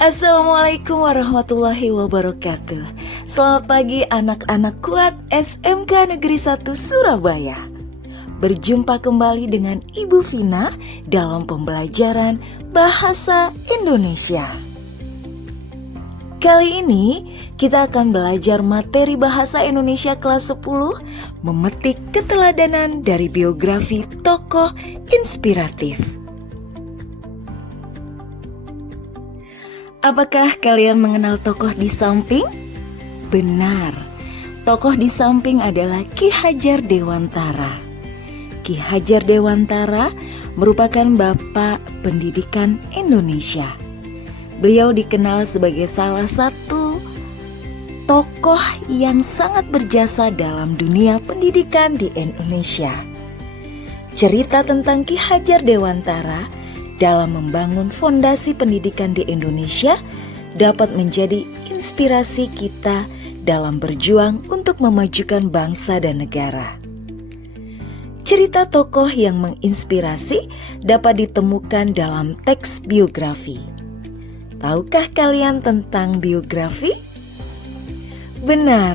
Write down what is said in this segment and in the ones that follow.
Assalamualaikum warahmatullahi wabarakatuh. Selamat pagi anak-anak kuat SMK Negeri 1 Surabaya. Berjumpa kembali dengan Ibu Vina dalam pembelajaran Bahasa Indonesia. Kali ini kita akan belajar materi Bahasa Indonesia kelas 10, memetik keteladanan dari biografi tokoh inspiratif. Apakah kalian mengenal tokoh di samping? Benar, tokoh di samping adalah Ki Hajar Dewantara. Ki Hajar Dewantara merupakan Bapak Pendidikan Indonesia. Beliau dikenal sebagai salah satu tokoh yang sangat berjasa dalam dunia pendidikan di Indonesia. Cerita tentang Ki Hajar Dewantara dalam membangun fondasi pendidikan di Indonesia dapat menjadi inspirasi kita dalam berjuang untuk memajukan bangsa dan negara. Cerita tokoh yang menginspirasi dapat ditemukan dalam teks biografi. Tahukah kalian tentang biografi? Benar,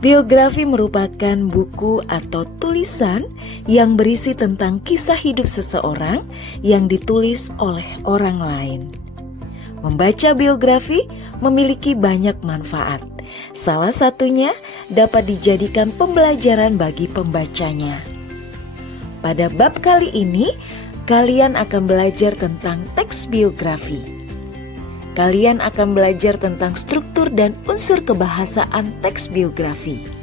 biografi merupakan buku atau tulisan yang berisi tentang kisah hidup seseorang yang ditulis oleh orang lain. Membaca biografi memiliki banyak manfaat. Salah satunya dapat dijadikan pembelajaran bagi pembacanya. Pada bab kali ini, kalian akan belajar tentang teks biografi. Kalian akan belajar tentang struktur dan unsur kebahasaan teks biografi.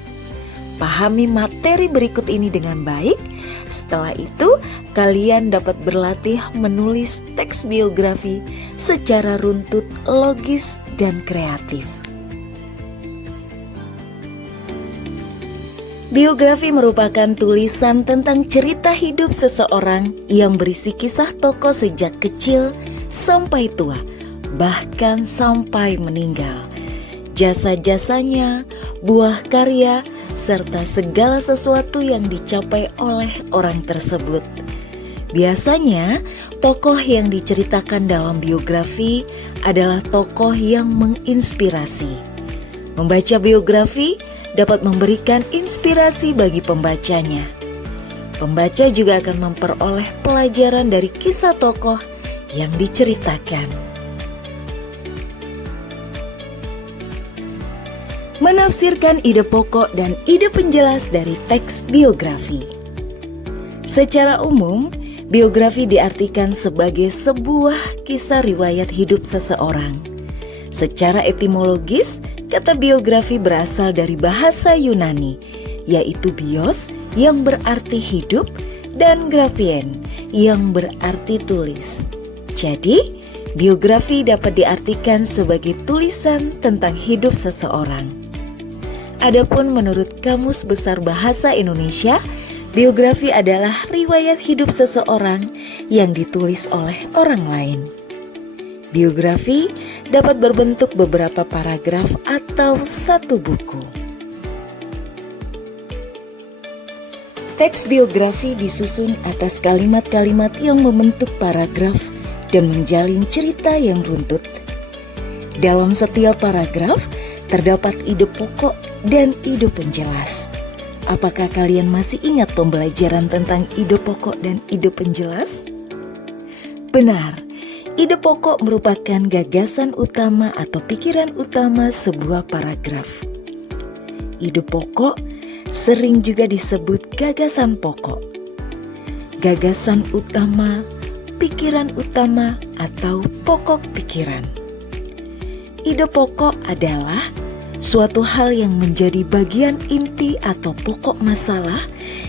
Pahami materi berikut ini dengan baik. Setelah itu, kalian dapat berlatih menulis teks biografi secara runtut, logis, dan kreatif. Biografi merupakan tulisan tentang cerita hidup seseorang yang berisi kisah tokoh sejak kecil sampai tua, bahkan sampai meninggal. Jasa-jasanya, buah karya, serta segala sesuatu yang dicapai oleh orang tersebut. Biasanya, tokoh yang diceritakan dalam biografi adalah tokoh yang menginspirasi. Membaca biografi dapat memberikan inspirasi bagi pembacanya. Pembaca juga akan memperoleh pelajaran dari kisah tokoh yang diceritakan. Menafsirkan ide pokok dan ide penjelas dari teks biografi. Secara umum, biografi diartikan sebagai sebuah kisah riwayat hidup seseorang. Secara etimologis, kata biografi berasal dari bahasa Yunani, yaitu bios yang berarti hidup dan grafien yang berarti tulis. Jadi, biografi dapat diartikan sebagai tulisan tentang hidup seseorang. Adapun menurut Kamus Besar Bahasa Indonesia, biografi adalah riwayat hidup seseorang yang ditulis oleh orang lain. Biografi dapat berbentuk beberapa paragraf atau satu buku. Teks biografi disusun atas kalimat-kalimat yang membentuk paragraf dan menjalin cerita yang runtut. Dalam setiap paragraf terdapat ide pokok dan ide penjelas. Apakah kalian masih ingat pembelajaran tentang ide pokok dan ide penjelas? Benar, ide pokok merupakan gagasan utama atau pikiran utama sebuah paragraf. Ide pokok sering juga disebut gagasan pokok, gagasan utama, pikiran utama, atau pokok pikiran. Ide pokok adalah suatu hal yang menjadi bagian inti atau pokok masalah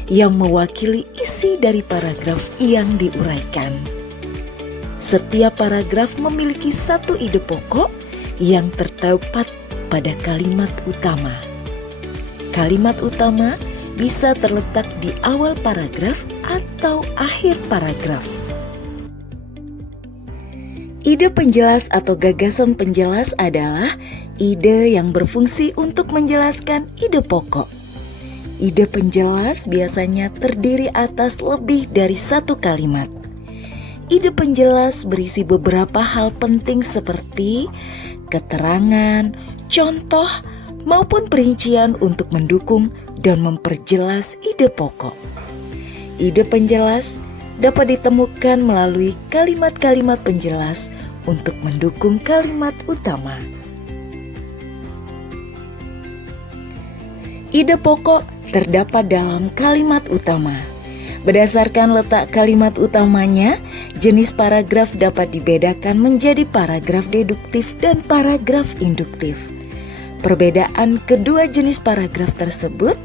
yang mewakili isi dari paragraf yang diuraikan. Setiap paragraf memiliki satu ide pokok yang terdapat pada kalimat utama. Kalimat utama bisa terletak di awal paragraf atau akhir paragraf. Ide penjelas atau gagasan penjelas adalah ide yang berfungsi untuk menjelaskan ide pokok. Ide penjelas biasanya terdiri atas lebih dari satu kalimat. ide penjelas berisi beberapa hal penting seperti keterangan, contoh, maupun perincian untuk mendukung dan memperjelas ide pokok. Ide penjelas dapat ditemukan melalui kalimat-kalimat penjelas untuk mendukung kalimat utama. Ide pokok terdapat dalam kalimat utama. Berdasarkan letak kalimat utamanya, jenis paragraf dapat dibedakan menjadi paragraf deduktif dan paragraf induktif. Perbedaan kedua jenis paragraf tersebut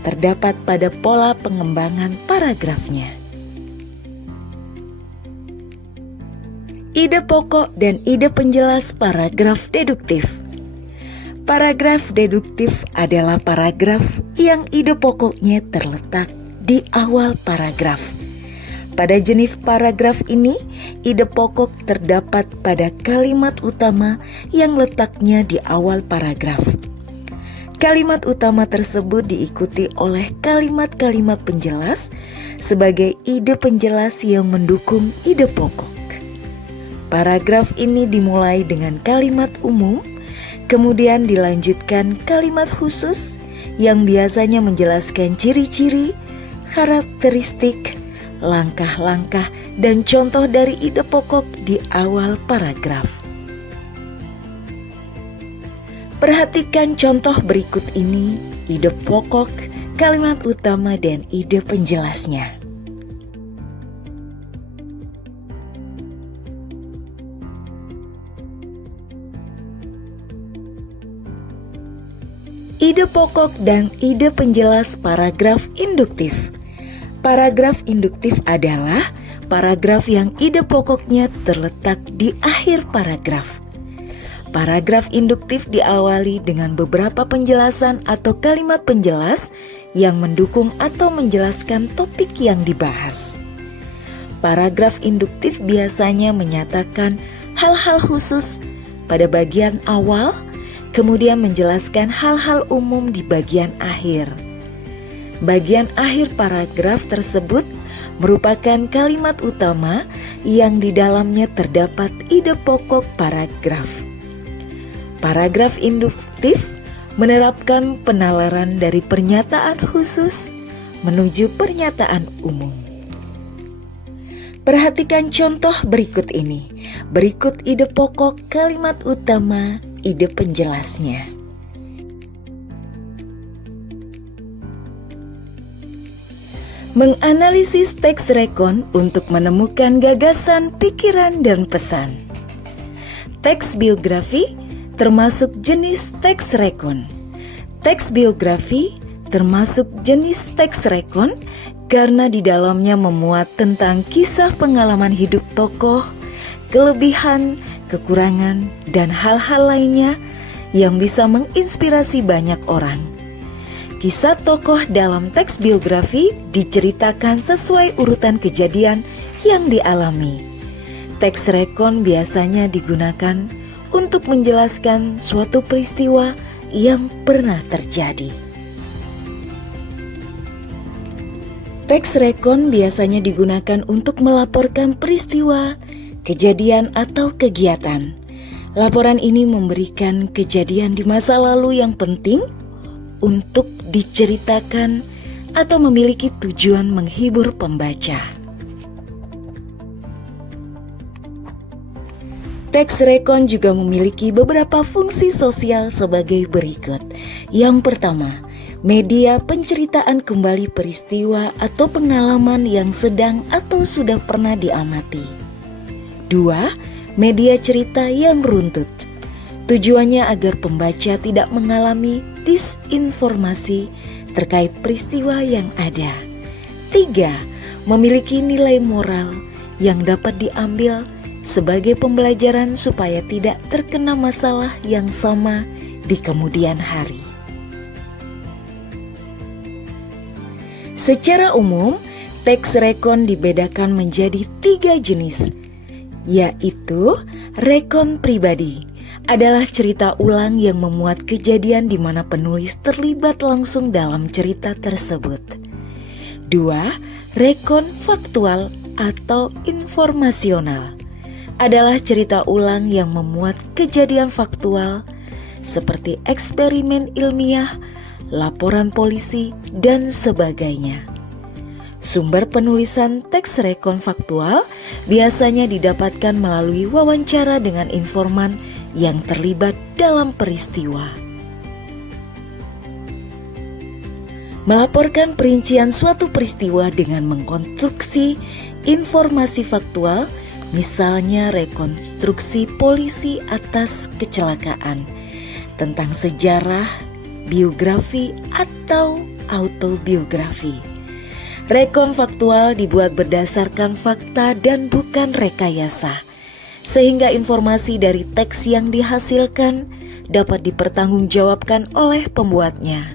terdapat pada pola pengembangan paragrafnya. Ide pokok dan ide penjelas paragraf deduktif. Paragraf deduktif adalah paragraf yang ide pokoknya terletak di awal paragraf. Pada jenis paragraf ini, ide pokok terdapat pada kalimat utama yang letaknya di awal paragraf. Kalimat utama tersebut diikuti oleh kalimat-kalimat penjelas sebagai ide penjelas yang mendukung ide pokok. Paragraf ini dimulai dengan kalimat umum, kemudian dilanjutkan kalimat khusus yang biasanya menjelaskan ciri-ciri, karakteristik, langkah-langkah, dan contoh dari ide pokok di awal paragraf. Perhatikan contoh berikut ini, ide pokok, kalimat utama, dan ide penjelasnya. Ide pokok dan ide penjelas paragraf induktif. Paragraf induktif adalah paragraf yang ide pokoknya terletak di akhir paragraf. Paragraf induktif diawali dengan beberapa penjelasan atau kalimat penjelas yang mendukung atau menjelaskan topik yang dibahas. Paragraf induktif biasanya menyatakan hal-hal khusus pada bagian awal, kemudian menjelaskan hal-hal umum di bagian akhir. Bagian akhir paragraf tersebut merupakan kalimat utama yang di dalamnya terdapat ide pokok paragraf. Paragraf induktif menerapkan penalaran dari pernyataan khusus menuju pernyataan umum. Perhatikan contoh berikut ini. Berikut ide pokok, kalimat utama, ide penjelasnya. Menganalisis teks rekon untuk menemukan gagasan, pikiran, dan pesan. Teks biografi termasuk jenis teks rekon. Teks biografi termasuk jenis teks rekon karena di dalamnya memuat tentang kisah pengalaman hidup tokoh, kelebihan, kekurangan, dan hal-hal lainnya yang bisa menginspirasi banyak orang. Kisah tokoh dalam teks biografi diceritakan sesuai urutan kejadian yang dialami. Teks rekon biasanya digunakan untuk menjelaskan suatu peristiwa yang pernah terjadi. Teks rekon biasanya digunakan untuk melaporkan peristiwa, kejadian, atau kegiatan. Laporan ini memberikan kejadian di masa lalu yang penting untuk diceritakan atau memiliki tujuan menghibur pembaca. Teks rekon juga memiliki beberapa fungsi sosial sebagai berikut. Yang pertama, media penceritaan kembali peristiwa atau pengalaman yang sedang atau sudah pernah diamati. 2. Media cerita yang runtut. Tujuannya agar pembaca tidak mengalami disinformasi terkait peristiwa yang ada. 3. Memiliki nilai moral yang dapat diambil sebagai pembelajaran supaya tidak terkena masalah yang sama di kemudian hari. Secara umum, teks rekon dibedakan menjadi 3 jenis, yaitu rekon pribadi adalah cerita ulang yang memuat kejadian di mana penulis terlibat langsung dalam cerita tersebut. 2. Rekon faktual atau informasional adalah cerita ulang yang memuat kejadian faktual seperti eksperimen ilmiah, laporan polisi, dan sebagainya. Sumber penulisan teks rekon faktual biasanya didapatkan melalui wawancara dengan informan yang terlibat dalam peristiwa. Melaporkan perincian suatu peristiwa dengan mengkonstruksi informasi faktual, misalnya rekonstruksi polisi atas kecelakaan, tentang sejarah, biografi, atau autobiografi. Rekon faktual dibuat berdasarkan fakta dan bukan rekayasa, sehingga informasi dari teks yang dihasilkan dapat dipertanggungjawabkan oleh pembuatnya.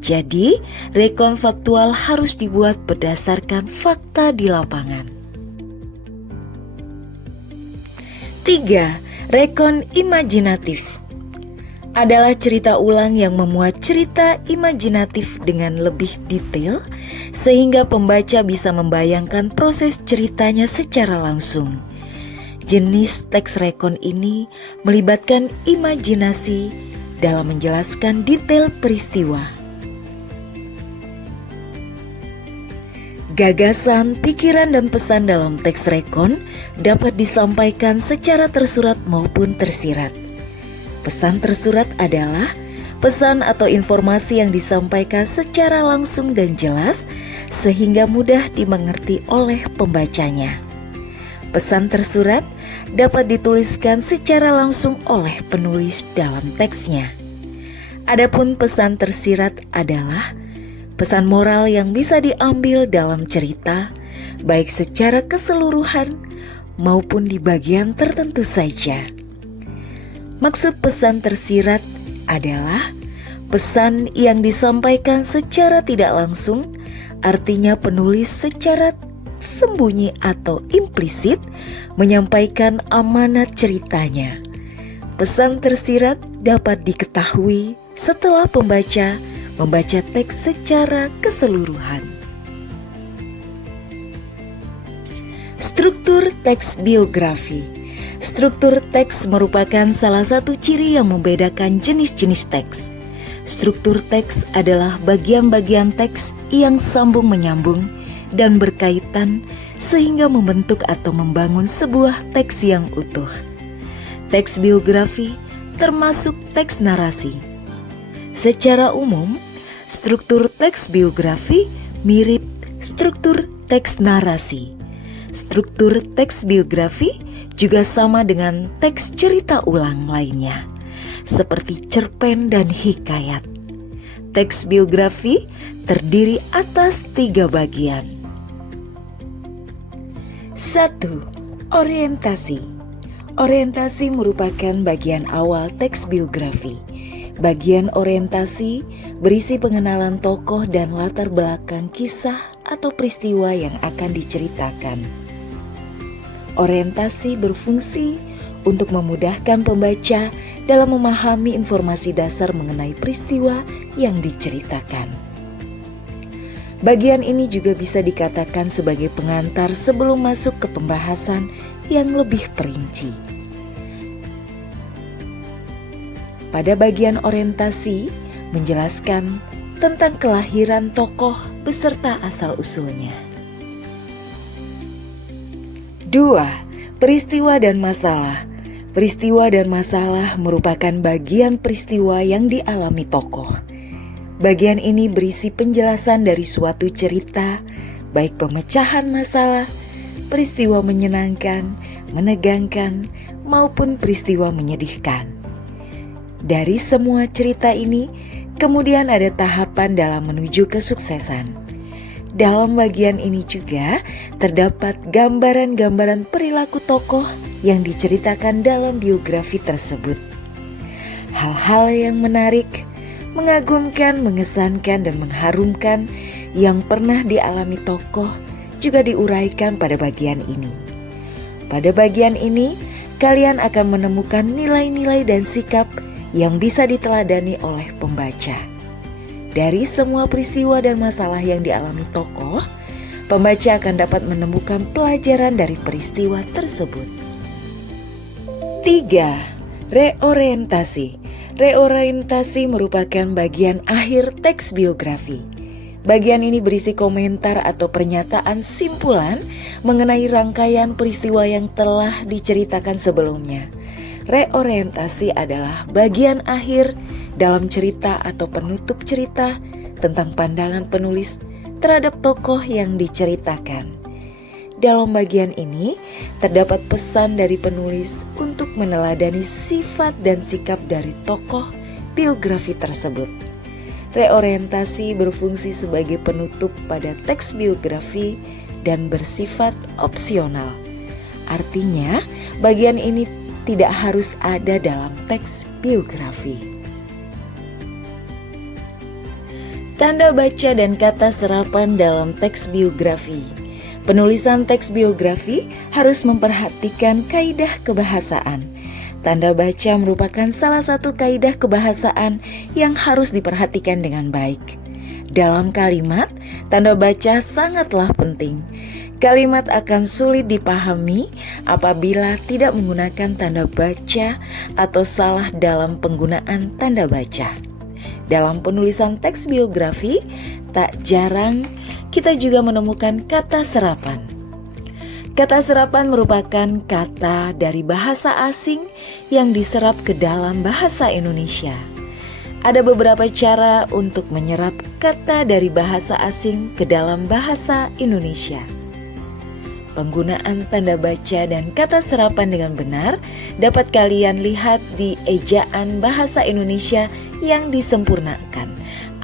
Jadi, rekon faktual harus dibuat berdasarkan fakta di lapangan. 3. Rekon imajinatif adalah cerita ulang yang memuat cerita imajinatif dengan lebih detail sehingga pembaca bisa membayangkan proses ceritanya secara langsung. Jenis teks rekon ini melibatkan imajinasi dalam menjelaskan detail peristiwa. Gagasan, pikiran, dan pesan dalam teks rekon dapat disampaikan secara tersurat maupun tersirat. Pesan tersurat adalah pesan atau informasi yang disampaikan secara langsung dan jelas sehingga mudah dimengerti oleh pembacanya. Pesan tersurat dapat dituliskan secara langsung oleh penulis dalam teksnya. Adapun pesan tersirat adalah pesan moral yang bisa diambil dalam cerita, baik secara keseluruhan maupun di bagian tertentu saja. Maksud pesan tersirat adalah pesan yang disampaikan secara tidak langsung, artinya penulis secara sembunyi atau implisit menyampaikan amanat ceritanya. Pesan tersirat dapat diketahui setelah pembaca membaca teks secara keseluruhan. Struktur teks biografi. Struktur teks merupakan salah satu ciri yang membedakan jenis-jenis teks. Struktur teks adalah bagian-bagian teks yang sambung menyambung dan berkaitan sehingga membentuk atau membangun sebuah teks yang utuh. Teks biografi termasuk teks narasi. Secara umum, struktur teks biografi mirip struktur teks narasi. Struktur teks biografi juga sama dengan teks cerita ulang lainnya, seperti cerpen dan hikayat. Teks biografi terdiri atas 3 bagian. 1. Orientasi. Orientasi merupakan bagian awal teks biografi. Bagian orientasi berisi pengenalan tokoh dan latar belakang kisah atau peristiwa yang akan diceritakan. Orientasi berfungsi untuk memudahkan pembaca dalam memahami informasi dasar mengenai peristiwa yang diceritakan. Bagian ini juga bisa dikatakan sebagai pengantar sebelum masuk ke pembahasan yang lebih perinci. Pada bagian orientasi menjelaskan tentang kelahiran tokoh beserta asal-usulnya. 2. Peristiwa dan masalah. Peristiwa dan masalah merupakan bagian peristiwa yang dialami tokoh. Bagian ini berisi penjelasan dari suatu cerita, baik pemecahan masalah, peristiwa menyenangkan, menegangkan, maupun peristiwa menyedihkan. Dari semua cerita ini, kemudian ada tahapan dalam menuju kesuksesan. Dalam bagian ini juga terdapat gambaran-gambaran perilaku tokoh yang diceritakan dalam biografi tersebut. Hal-hal yang menarik, mengagumkan, mengesankan, dan mengharumkan yang pernah dialami tokoh juga diuraikan pada bagian ini. Pada bagian ini, kalian akan menemukan nilai-nilai dan sikap yang bisa diteladani oleh pembaca. Dari semua peristiwa dan masalah yang dialami tokoh, Pembaca akan dapat menemukan pelajaran dari peristiwa tersebut. 3. Reorientasi. Reorientasi merupakan bagian akhir teks biografi. Bagian ini berisi komentar atau pernyataan simpulan mengenai rangkaian peristiwa yang telah diceritakan sebelumnya. Reorientasi adalah bagian akhir dalam cerita atau penutup cerita tentang pandangan penulis terhadap tokoh yang diceritakan. Dalam bagian ini terdapat pesan dari penulis untuk meneladani sifat dan sikap dari tokoh biografi tersebut. Reorientasi berfungsi sebagai penutup pada teks biografi dan bersifat opsional. Artinya, bagian ini tidak harus ada dalam teks biografi. Tanda baca dan kata serapan dalam teks biografi. Penulisan teks biografi harus memperhatikan kaidah kebahasaan. Tanda baca merupakan salah satu kaidah kebahasaan yang harus diperhatikan dengan baik. Dalam kalimat, tanda baca sangatlah penting. Kalimat akan sulit dipahami apabila tidak menggunakan tanda baca atau salah dalam penggunaan tanda baca. Dalam penulisan teks biografi, tak jarang kita juga menemukan kata serapan. Kata serapan merupakan kata dari bahasa asing yang diserap ke dalam bahasa Indonesia. Ada beberapa cara untuk menyerap kata dari bahasa asing ke dalam bahasa Indonesia. Penggunaan tanda baca dan kata serapan dengan benar dapat kalian lihat di ejaan bahasa Indonesia yang disempurnakan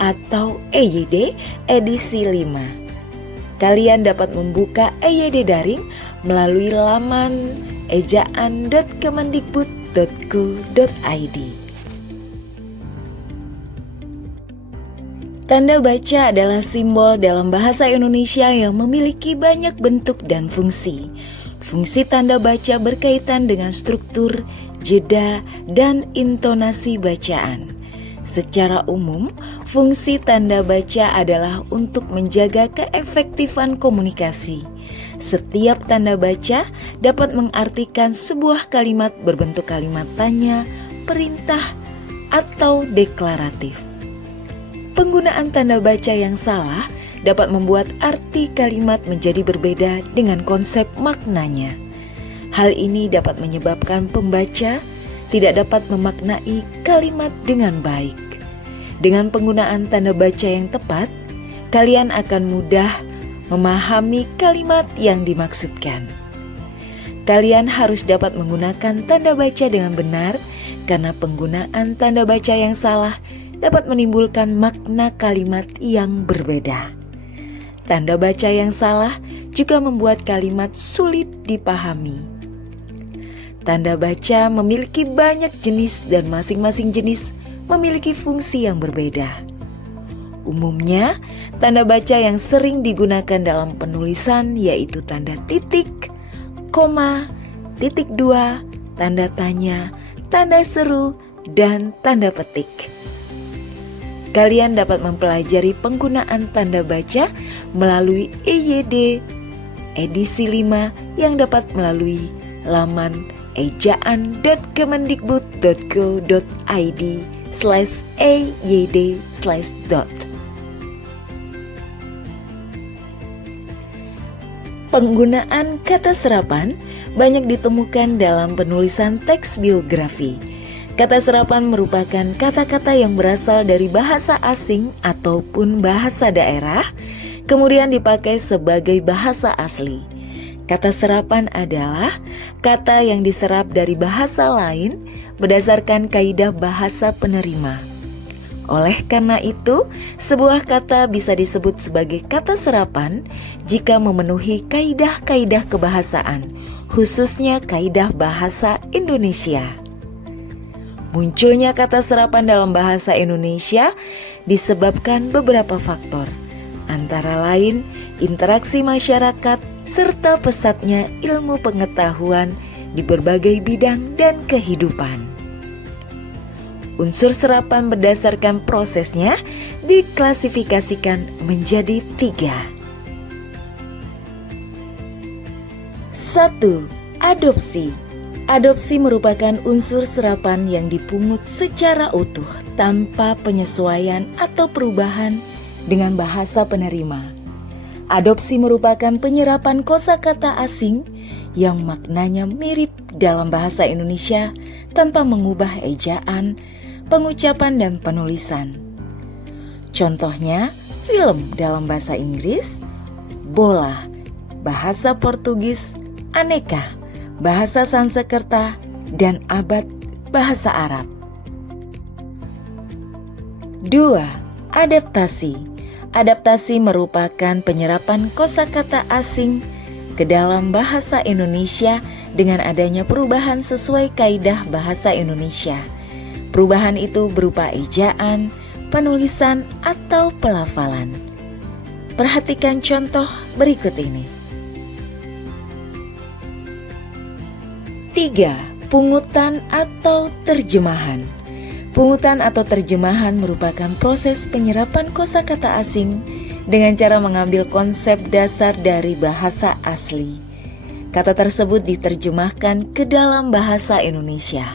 atau EYD edisi 5. Kalian dapat membuka EYD daring melalui laman ejaan.kemendikbud.go.id. Tanda baca adalah simbol dalam bahasa Indonesia yang memiliki banyak bentuk dan fungsi. Fungsi tanda baca berkaitan dengan struktur, jeda, dan intonasi bacaan. Secara umum, fungsi tanda baca adalah untuk menjaga keefektifan komunikasi. Setiap tanda baca dapat mengartikan sebuah kalimat berbentuk kalimat tanya, perintah, atau deklaratif. Penggunaan tanda baca yang salah dapat membuat arti kalimat menjadi berbeda dengan konsep maknanya. Hal ini dapat menyebabkan pembaca tidak dapat memaknai kalimat dengan baik. Dengan penggunaan tanda baca yang tepat, kalian akan mudah memahami kalimat yang dimaksudkan. Kalian harus dapat menggunakan tanda baca dengan benar karena penggunaan tanda baca yang salah dapat menimbulkan makna kalimat yang berbeda. Tanda baca yang salah juga membuat kalimat sulit dipahami. Tanda baca memiliki banyak jenis dan masing-masing jenis memiliki fungsi yang berbeda. Umumnya, tanda baca yang sering digunakan dalam penulisan yaitu tanda titik, koma, titik dua, tanda tanya, tanda seru, dan tanda petik. Kalian dapat mempelajari penggunaan tanda baca melalui EYD edisi 5 yang dapat melalui laman ejaan.kemendikbud.go.id/EYD/. Penggunaan kata serapan banyak ditemukan dalam penulisan teks biografi. Kata serapan merupakan kata-kata yang berasal dari bahasa asing ataupun bahasa daerah, kemudian dipakai sebagai bahasa asli. Kata serapan adalah kata yang diserap dari bahasa lain berdasarkan kaidah bahasa penerima. Oleh karena itu, sebuah kata bisa disebut sebagai kata serapan jika memenuhi kaidah-kaidah kebahasaan, khususnya kaidah bahasa Indonesia. Munculnya kata serapan dalam bahasa Indonesia disebabkan beberapa faktor, antara lain interaksi masyarakat serta pesatnya ilmu pengetahuan di berbagai bidang dan kehidupan. Unsur serapan berdasarkan prosesnya diklasifikasikan menjadi 3. 1. Adopsi. Adopsi merupakan unsur serapan yang dipungut secara utuh tanpa penyesuaian atau perubahan dengan bahasa penerima. Adopsi merupakan penyerapan kosakata asing yang maknanya mirip dalam bahasa Indonesia tanpa mengubah ejaan, pengucapan, dan penulisan. Contohnya, film dalam bahasa Inggris, bola, bahasa Portugis, aneka, bahasa Sanskerta, dan abad bahasa Arab. 2. Adaptasi. Adaptasi merupakan penyerapan kosakata asing ke dalam bahasa Indonesia dengan adanya perubahan sesuai kaidah bahasa Indonesia. Perubahan itu berupa ejaan, penulisan, atau pelafalan. Perhatikan contoh berikut ini. 3. Pungutan atau terjemahan. Pungutan atau terjemahan merupakan proses penyerapan kosakata asing dengan cara mengambil konsep dasar dari bahasa asli. Kata tersebut diterjemahkan ke dalam bahasa Indonesia.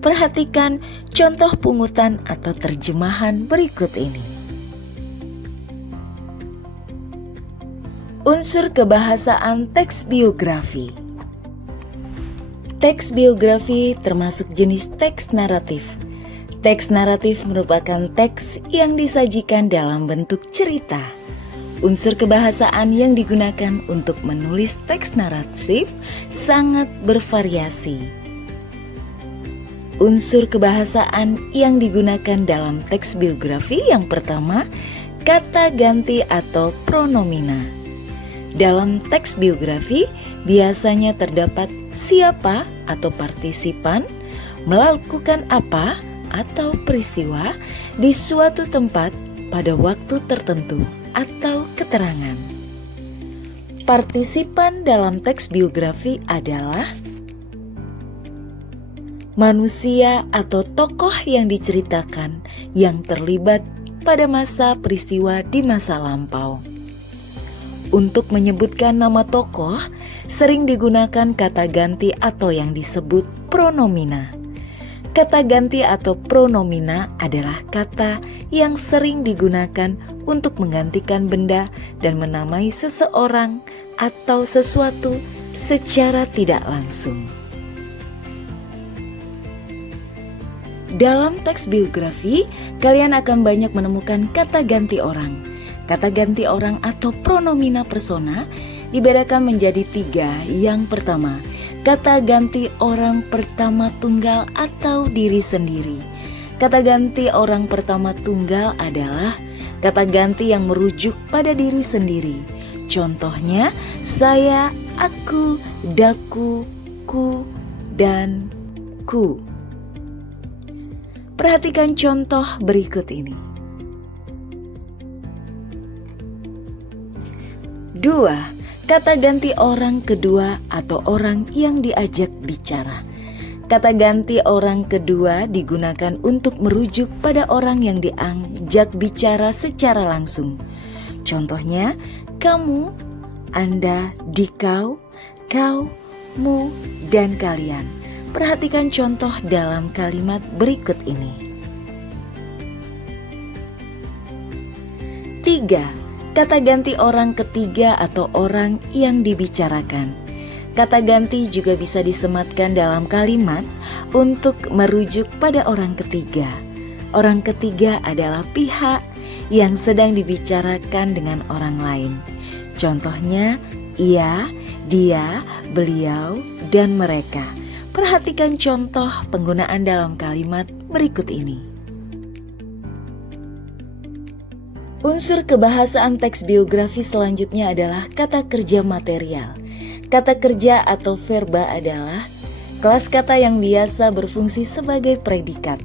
Perhatikan contoh pungutan atau terjemahan berikut ini. Unsur kebahasaan teks biografi. Teks biografi termasuk jenis teks naratif. Teks naratif merupakan teks yang disajikan dalam bentuk cerita. Unsur kebahasaan yang digunakan untuk menulis teks naratif sangat bervariasi. Unsur kebahasaan yang digunakan dalam teks biografi yang pertama, kata ganti atau pronomina. Dalam teks biografi biasanya terdapat siapa atau partisipan, melakukan apa atau peristiwa di suatu tempat pada waktu tertentu atau keterangan. Partisipan dalam teks biografi adalah manusia atau tokoh yang diceritakan yang terlibat pada masa peristiwa di masa lampau. Untuk menyebutkan nama tokoh, sering digunakan kata ganti atau yang disebut pronomina. Kata ganti atau pronomina adalah kata yang sering digunakan untuk menggantikan benda dan menamai seseorang atau sesuatu secara tidak langsung. Dalam teks biografi, kalian akan banyak menemukan kata ganti orang. Kata ganti orang atau pronomina persona dibedakan menjadi 3. Yang pertama, kata ganti orang pertama tunggal atau diri sendiri. Kata ganti orang pertama tunggal adalah kata ganti yang merujuk pada diri sendiri. Contohnya, saya, aku, daku, ku, dan ku. Perhatikan contoh berikut ini. 2. Kata ganti orang kedua atau orang yang diajak bicara. Kata ganti orang kedua digunakan untuk merujuk pada orang yang diajak bicara secara langsung. Contohnya, kamu, Anda, dikau, kau, mu, dan kalian. Perhatikan contoh dalam kalimat berikut ini. 3. Kata ganti orang ketiga atau orang yang dibicarakan. Kata ganti juga bisa disematkan dalam kalimat untuk merujuk pada orang ketiga. Orang ketiga adalah pihak yang sedang dibicarakan dengan orang lain. Contohnya, ia, dia, beliau, dan mereka. Perhatikan contoh penggunaan dalam kalimat berikut ini. Unsur kebahasaan teks biografi selanjutnya adalah kata kerja material. Kata kerja atau verba adalah kelas kata yang biasa berfungsi sebagai predikat.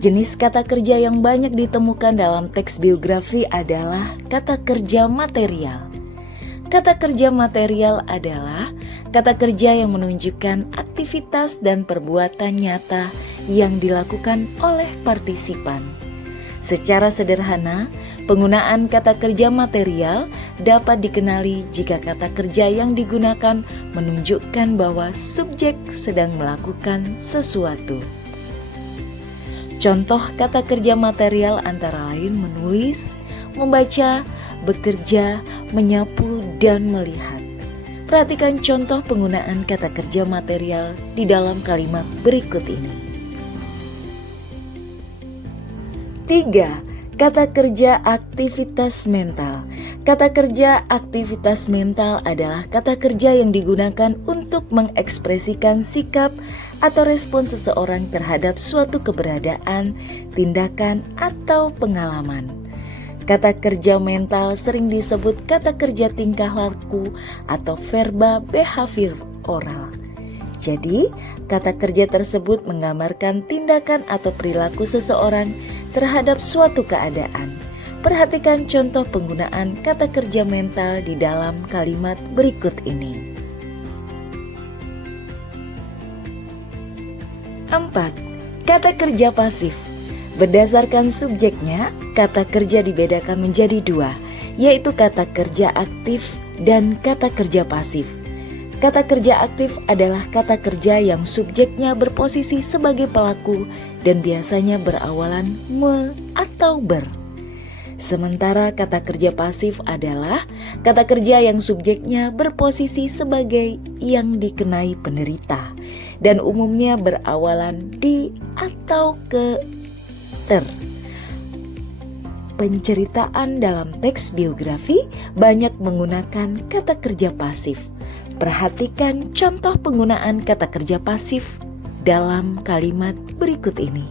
Jenis kata kerja yang banyak ditemukan dalam teks biografi adalah kata kerja material. Kata kerja material adalah kata kerja yang menunjukkan aktivitas dan perbuatan nyata yang dilakukan oleh partisipan. Secara sederhana, penggunaan kata kerja material dapat dikenali jika kata kerja yang digunakan menunjukkan bahwa subjek sedang melakukan sesuatu. Contoh kata kerja material antara lain menulis, membaca, bekerja, menyapu, dan melihat. Perhatikan contoh penggunaan kata kerja material di dalam kalimat berikut ini. 3. Kata kerja aktivitas mental. Kata kerja aktivitas mental adalah kata kerja yang digunakan untuk mengekspresikan sikap atau respon seseorang terhadap suatu keberadaan, tindakan, atau pengalaman. Kata kerja mental sering disebut kata kerja tingkah laku atau verba behavior oral. Jadi, kata kerja tersebut menggambarkan tindakan atau perilaku seseorang terhadap suatu keadaan. Perhatikan contoh penggunaan kata kerja mental di dalam kalimat berikut ini. 4. Kata kerja pasif. Berdasarkan subjeknya, kata kerja dibedakan menjadi dua, yaitu kata kerja aktif dan kata kerja pasif. Kata kerja aktif adalah kata kerja yang subjeknya berposisi sebagai pelaku dan biasanya berawalan me atau ber. Sementara kata kerja pasif adalah kata kerja yang subjeknya berposisi sebagai yang dikenai penderita dan umumnya berawalan di atau ke ter. Penceritaan dalam teks biografi banyak menggunakan kata kerja pasif. Perhatikan contoh penggunaan kata kerja pasif dalam kalimat berikut ini.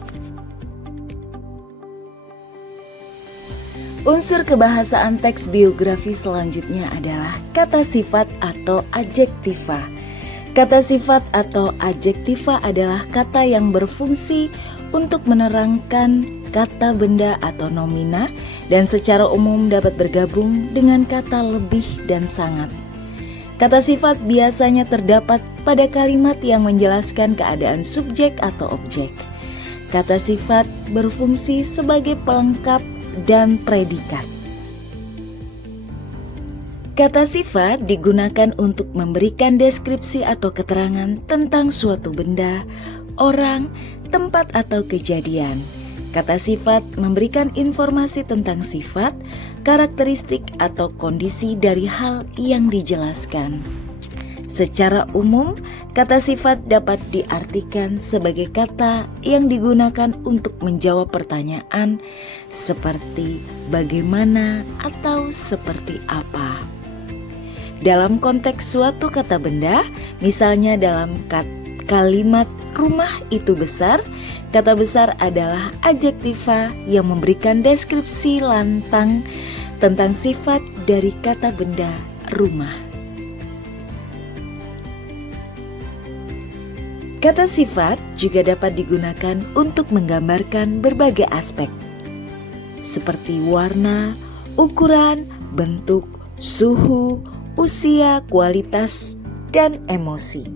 Unsur kebahasaan teks biografi selanjutnya adalah kata sifat atau adjektiva. Kata sifat atau adjektiva adalah kata yang berfungsi untuk menerangkan kata benda atau nomina dan secara umum dapat bergabung dengan kata lebih dan sangat. Kata sifat biasanya terdapat pada kalimat yang menjelaskan keadaan subjek atau objek. Kata sifat berfungsi sebagai pelengkap dan predikat. Kata sifat digunakan untuk memberikan deskripsi atau keterangan tentang suatu benda, orang, tempat atau kejadian. Kata sifat memberikan informasi tentang sifat, karakteristik atau kondisi dari hal yang dijelaskan. Secara umum, kata sifat dapat diartikan sebagai kata yang digunakan untuk menjawab pertanyaan seperti bagaimana atau seperti apa. Dalam konteks suatu kata benda, misalnya dalam kalimat rumah itu besar, kata besar adalah adjektiva yang memberikan deskripsi lantang tentang sifat dari kata benda rumah. Kata sifat juga dapat digunakan untuk menggambarkan berbagai aspek, seperti warna, ukuran, bentuk, suhu, usia, kualitas, dan emosi.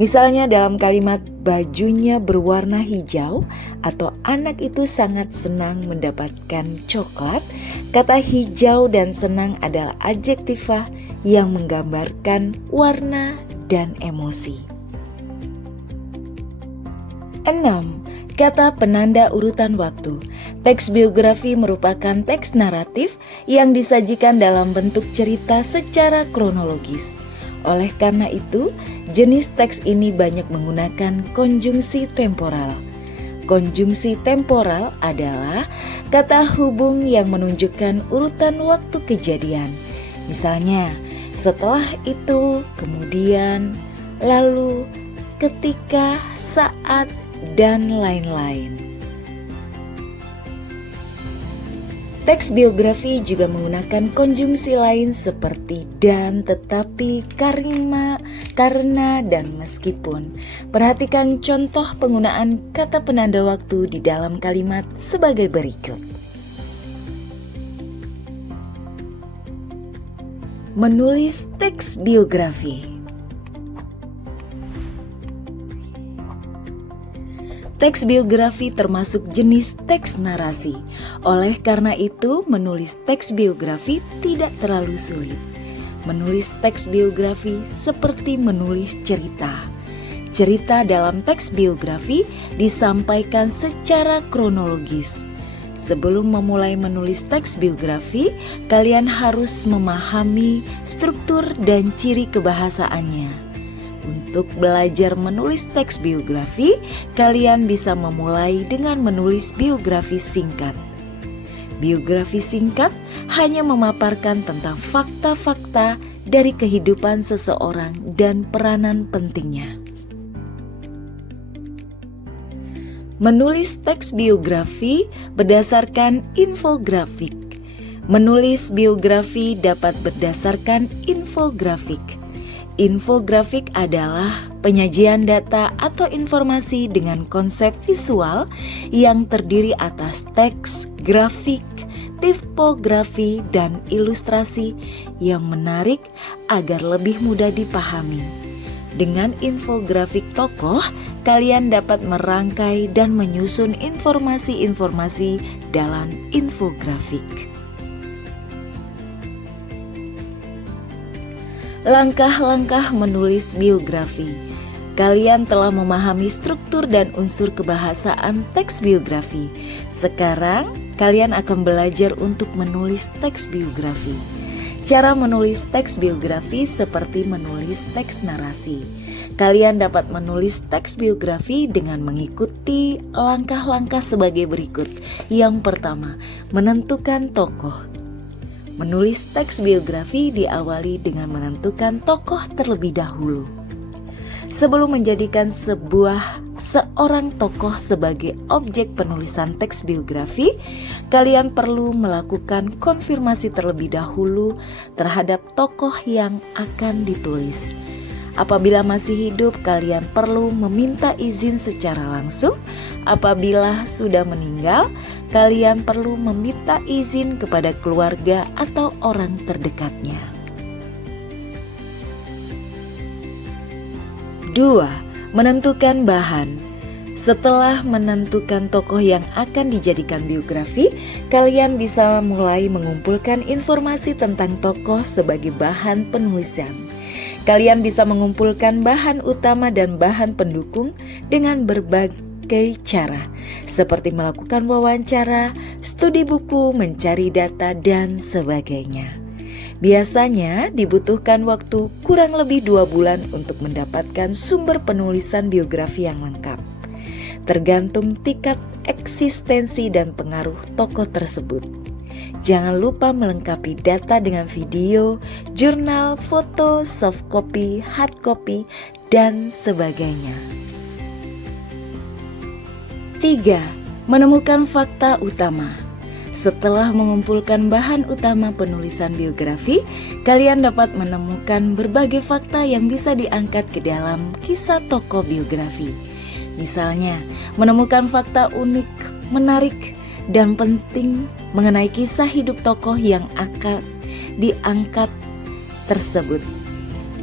Misalnya dalam kalimat bajunya berwarna hijau atau anak itu sangat senang mendapatkan coklat, kata hijau dan senang adalah adjektiva yang menggambarkan warna dan emosi. 6. Kata penanda urutan waktu. Teks biografi merupakan teks naratif yang disajikan dalam bentuk cerita secara kronologis. Oleh karena itu, jenis teks ini banyak menggunakan konjungsi temporal. Konjungsi temporal adalah kata hubung yang menunjukkan urutan waktu kejadian. Misalnya, setelah itu, kemudian, lalu, ketika, saat, dan lain-lain. Teks biografi juga menggunakan konjungsi lain seperti dan, tetapi, karena, dan meskipun. Perhatikan contoh penggunaan kata penanda waktu di dalam kalimat sebagai berikut. Menulis teks biografi. Teks biografi termasuk jenis teks narasi. Oleh karena itu, menulis teks biografi tidak terlalu sulit. Menulis teks biografi seperti menulis cerita. Cerita dalam teks biografi disampaikan secara kronologis. Sebelum memulai menulis teks biografi, kalian harus memahami struktur dan ciri kebahasaannya. Untuk belajar menulis teks biografi, kalian bisa memulai dengan menulis biografi singkat. Biografi singkat hanya memaparkan tentang fakta-fakta dari kehidupan seseorang dan peranan pentingnya. Menulis teks biografi berdasarkan infografik. Menulis biografi dapat berdasarkan infografik. Infografik adalah penyajian data atau informasi dengan konsep visual yang terdiri atas teks, grafik, tipografi, dan ilustrasi yang menarik agar lebih mudah dipahami. Dengan infografik tokoh, kalian dapat merangkai dan menyusun informasi-informasi dalam infografik. Langkah-langkah menulis biografi. Kalian telah memahami struktur dan unsur kebahasaan teks biografi. Sekarang, kalian akan belajar untuk menulis teks biografi. Cara menulis teks biografi seperti menulis teks narasi. Kalian dapat menulis teks biografi dengan mengikuti langkah-langkah sebagai berikut. Yang pertama, menentukan tokoh. Menulis teks biografi diawali dengan menentukan tokoh terlebih dahulu. Sebelum menjadikan seorang tokoh sebagai objek penulisan teks biografi, kalian perlu melakukan konfirmasi terlebih dahulu terhadap tokoh yang akan ditulis. Apabila masih hidup, kalian perlu meminta izin secara langsung. Apabila sudah meninggal, kalian perlu meminta izin kepada keluarga atau orang terdekatnya. 2. Menentukan bahan. Setelah menentukan tokoh yang akan dijadikan biografi, kalian bisa mulai mengumpulkan informasi tentang tokoh sebagai bahan penulisan. Kalian bisa mengumpulkan bahan utama dan bahan pendukung dengan berbagai cara, seperti melakukan wawancara, studi buku, mencari data, dan sebagainya. Biasanya dibutuhkan waktu kurang lebih 2 bulan untuk mendapatkan sumber penulisan biografi yang lengkap. Tergantung tingkat eksistensi dan pengaruh tokoh tersebut. Jangan lupa melengkapi data dengan video, jurnal, foto, soft copy, hard copy, dan sebagainya. 3. Menemukan fakta utama. Setelah mengumpulkan bahan utama penulisan biografi, kalian dapat menemukan berbagai fakta yang bisa diangkat ke dalam kisah tokoh biografi. Misalnya, menemukan fakta unik, menarik, dan penting mengenai kisah hidup tokoh yang akan diangkat tersebut.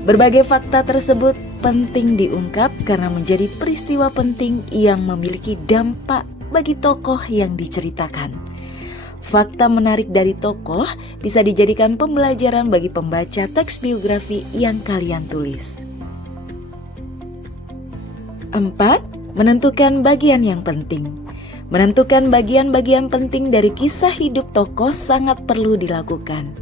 Berbagai fakta tersebut penting diungkap karena menjadi peristiwa penting yang memiliki dampak bagi tokoh yang diceritakan. Fakta menarik dari tokoh bisa dijadikan pembelajaran bagi pembaca teks biografi yang kalian tulis. 4. Menentukan bagian yang penting. Menentukan bagian-bagian penting dari kisah hidup tokoh sangat perlu dilakukan.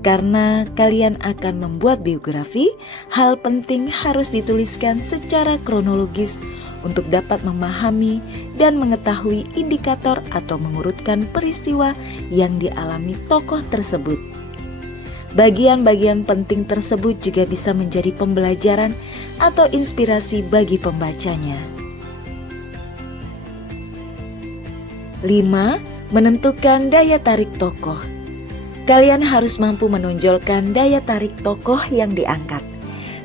Karena kalian akan membuat biografi, hal penting harus dituliskan secara kronologis untuk dapat memahami dan mengetahui indikator atau mengurutkan peristiwa yang dialami tokoh tersebut. Bagian-bagian penting tersebut juga bisa menjadi pembelajaran atau inspirasi bagi pembacanya. 5. Menentukan daya tarik tokoh. Kalian harus mampu menonjolkan daya tarik tokoh yang diangkat.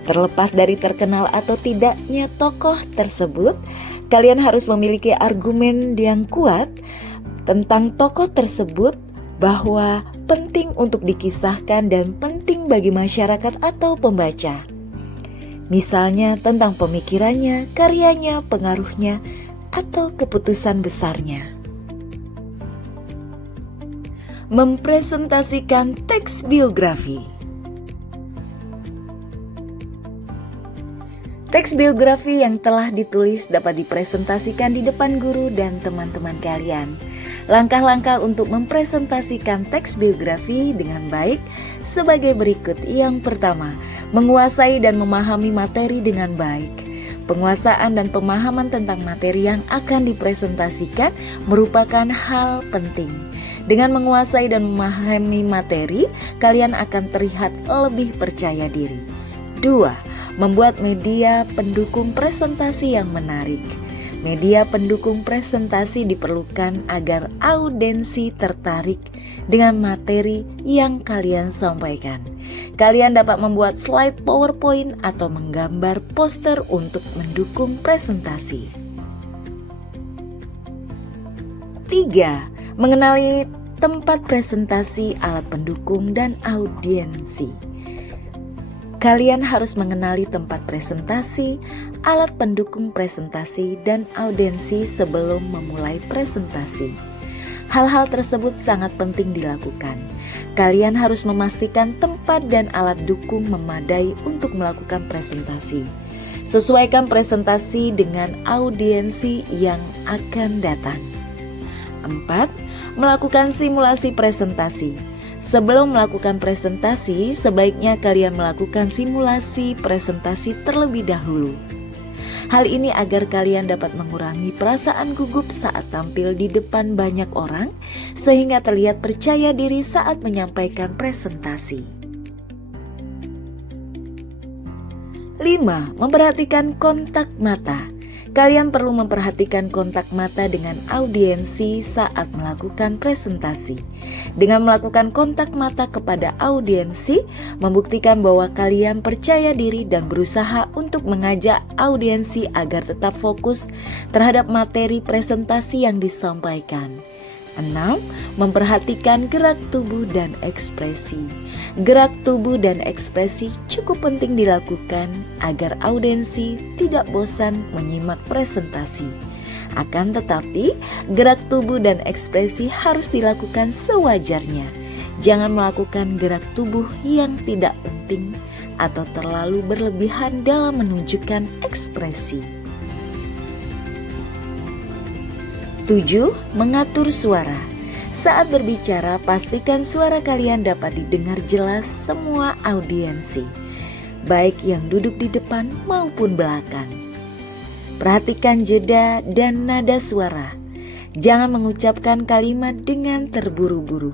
Terlepas dari terkenal atau tidaknya tokoh tersebut, kalian harus memiliki argumen yang kuat tentang tokoh tersebut bahwa penting untuk dikisahkan dan penting bagi masyarakat atau pembaca. Misalnya tentang pemikirannya, karyanya, pengaruhnya, atau keputusan besarnya. Mempresentasikan teks biografi. Teks biografi yang telah ditulis dapat dipresentasikan di depan guru dan teman-teman kalian. Langkah-langkah untuk mempresentasikan teks biografi dengan baik sebagai berikut. Yang pertama, menguasai dan memahami materi dengan baik. Penguasaan dan pemahaman tentang materi yang akan dipresentasikan merupakan hal penting. Dengan menguasai dan memahami materi, kalian akan terlihat lebih percaya diri. 2. Membuat media pendukung presentasi yang menarik. Media pendukung presentasi diperlukan agar audiensi tertarik dengan materi yang kalian sampaikan. Kalian dapat membuat slide PowerPoint atau menggambar poster untuk mendukung presentasi. 3. Mengenali tempat presentasi, alat pendukung, dan audiensi. Kalian harus mengenali tempat presentasi, alat pendukung presentasi, dan audiensi sebelum memulai presentasi. Hal-hal tersebut sangat penting dilakukan. Kalian harus memastikan tempat dan alat dukung memadai untuk melakukan presentasi. Sesuaikan presentasi dengan audiensi yang akan datang. 4. Melakukan simulasi presentasi. Sebelum melakukan presentasi, sebaiknya kalian melakukan simulasi presentasi terlebih dahulu. Hal ini agar kalian dapat mengurangi perasaan gugup saat tampil di depan banyak orang, sehingga terlihat percaya diri saat menyampaikan presentasi. 5. Memperhatikan kontak mata. Kalian perlu memperhatikan kontak mata dengan audiensi saat melakukan presentasi. Dengan melakukan kontak mata kepada audiensi, membuktikan bahwa kalian percaya diri dan berusaha untuk mengajak audiensi agar tetap fokus terhadap materi presentasi yang disampaikan. 6. Memperhatikan gerak tubuh dan ekspresi. Gerak tubuh dan ekspresi cukup penting dilakukan agar audiensi tidak bosan menyimak presentasi. Akan tetapi, gerak tubuh dan ekspresi harus dilakukan sewajarnya. Jangan melakukan gerak tubuh yang tidak penting atau terlalu berlebihan dalam menunjukkan ekspresi. 7. Mengatur suara. Saat berbicara, pastikan suara kalian dapat didengar jelas semua audiensi, baik yang duduk di depan maupun belakang. Perhatikan jeda dan nada suara. Jangan mengucapkan kalimat dengan terburu-buru.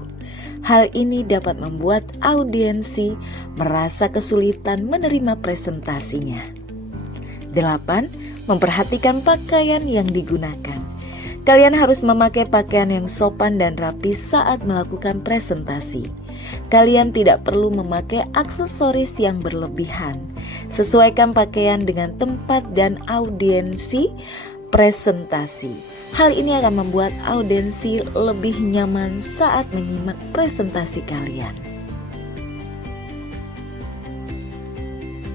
Hal ini dapat membuat audiensi merasa kesulitan menerima presentasinya. 8. Memperhatikan pakaian yang digunakan. Kalian harus memakai pakaian yang sopan dan rapi saat melakukan presentasi. Kalian tidak perlu memakai aksesoris yang berlebihan. Sesuaikan pakaian dengan tempat dan audiensi presentasi. Hal ini akan membuat audiensi lebih nyaman saat menyimak presentasi kalian.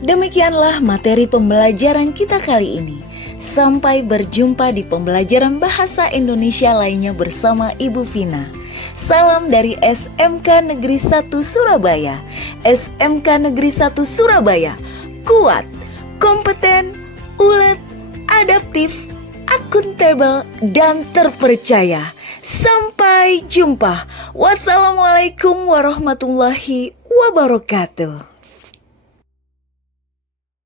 Demikianlah materi pembelajaran kita kali ini. Sampai berjumpa di pembelajaran bahasa Indonesia lainnya bersama Ibu Vina. Salam dari SMK Negeri 1 Surabaya. SMK Negeri 1 Surabaya, kuat, kompeten, ulet, adaptif, akuntabel, dan terpercaya. Sampai jumpa. Wassalamualaikum warahmatullahi wabarakatuh.